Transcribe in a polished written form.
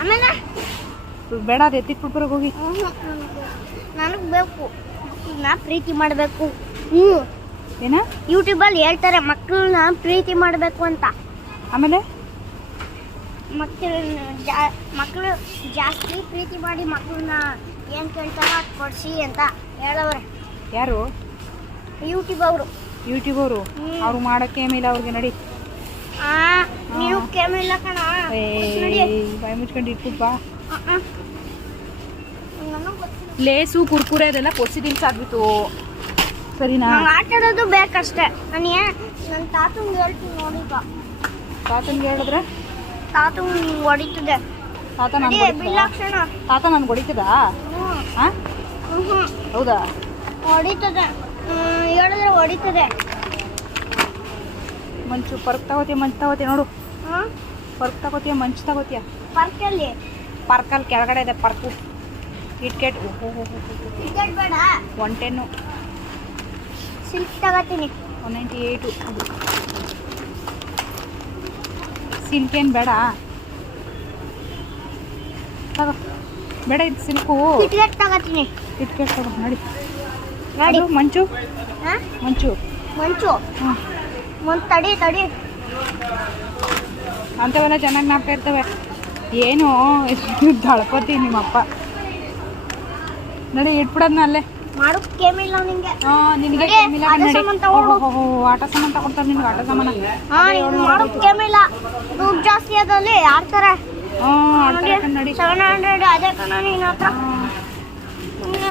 ಆಮೇಲೆ ಬೇಡ ಅದು ಎತ್ತಿಟ್ಬಿಟ್ಟು ಹೋಗಿ. ನನಗೆ ಬೇಕು, ಮಕ್ಕಳನ್ನ ಪ್ರೀತಿ ಮಾಡಬೇಕು. ಏನ ಯೂಟ್ಯೂಬಲ್ಲಿ ಹೇಳ್ತಾರೆ ಮಕ್ಕಳನ್ನ ಪ್ರೀತಿ ಮಾಡಬೇಕು ಅಂತ. ಆಮೇಲೆ ಮಕ್ಕಳು ಜಾಸ್ತಿ ಪ್ರೀತಿ ಮಾಡಿ ಮಕ್ಕಳನ್ನ ಏನು ಕೇಳ್ತಾರೋ ಅದು ಕೊಡಿಸಿ ಅಂತ ಹೇಳವ್ರೆ. ಯಾರು? ಯೂಟ್ಯೂಬ್ ಅವರು. ಯೂಟ್ಯೂಬ್ ಅವರು. ಅವ್ರು ಮಾಡೋಕ್ಕೆ ಏಮಿಲ್ಲ ಅವ್ರಿಗೆ. ನಡಿ. ನೀನು ಕೇಮಿಲ್ಲ ಕಣ. ಬಾಯಿ ಮುಚ್ಕೊಂಡು ಇಟ್ಬಿಟ್ಟು ಬಾ. ಲೇಸು ಕುರ್ಕುರೆ ಅದೆಲ್ಲ ಕೊಡ್ಸಿದ್ದೀನಿ ಸಾಕ್ಬಿಟ್ಟು. ಸರಿನಾ? ಆಟ ಆಡೋದು ಬೇಕಷ್ಟೇ. ನನ್ನ ತಾತಂಗೆ ಹೇಳ್ತೀನಿ ನೋಡಿ. ತಾತನ್ಗೆ ಹೇಳಿದ್ರೆ ತಾತ ಹೊಡಿತದೆ. ತಾತ ನನ್ಗೆ ಹೊಡಿತದ? ಹೌದಾ? ಹೊಡಿತದೆ, ಹೇಳಿದ್ರೆ ಹೊಡಿತದೆ. ಮಂಚು ಪರ್ಕ್ ತಗೋತೀಯ? ಮಂಚು ತಗೋತೀಯ ನೋಡು. ಪರ್ಕ್ ತಗೋತೀಯ? ಮಂಚು ತಗೋತೀಯ? ಪಾರ್ಕಲ್ಲಿ ಕೆಳಗಡೆ ಇದೆ ಪರ್ಕು. ಕಿಟ್ಕೆಟ್. ಟಿಕೆಟ್ ಬೇಡ. 110. ಸಿಲ್ಕ್ ತಗೋತೀನಿ. 198 ಅದು. ಸಿಲ್ಕ್ ಏನು ಬೇಡ ತಗೋ. ಬೇಡ ಇದು ಸಿಲ್ಕು. ಟಿಕೆಟ್ ತಗೋತೀನಿ. ಕಿಟ್ಕೆಟ್ ತಗೋ. ನೋಡಿ ನೋಡಿ. ಮಂಚು ಮಂಚು ಮಂಚು ತಡಿ ಅಂಥವೆಲ್ಲ ಚೆನ್ನಾಗಿ ಜ್ಞಾಪಕ ಇರ್ತವೆ. ಏನು ದಳಪತಿ ನಿಮ್ಮಪ್ಪ. ನೋಡಿ ಇಟ್ಬಿಡೋದ್ನ ಅಲ್ಲೇ. ಮಾಡೋಕ್ಕೆ ಕೇಮಿಲ್ಲ ನಿಂಗೆ. ನಿನಗೆ ಕೇಮಿಲ್ಲ. ಆಟ ಸಾಮಾನು ತಗೊಡ್ತಾರೆ ನಿನ್ಗೆ. ಆಟ ಸಾಮಾನು ಮಾಡೋಕ್ಕೆ ಕೇಮಿಲ್ಲ. ದುಡ್ಡು ಜಾಸ್ತಿ ಅದಲ್ಲಿ ಆಡ್ತಾರೆ. ಆಡ್ತಾರೆ ನೋಡಿ. 700 ಅದೇ ಕಣ ನಿನ್ನ ಹತ್ರ.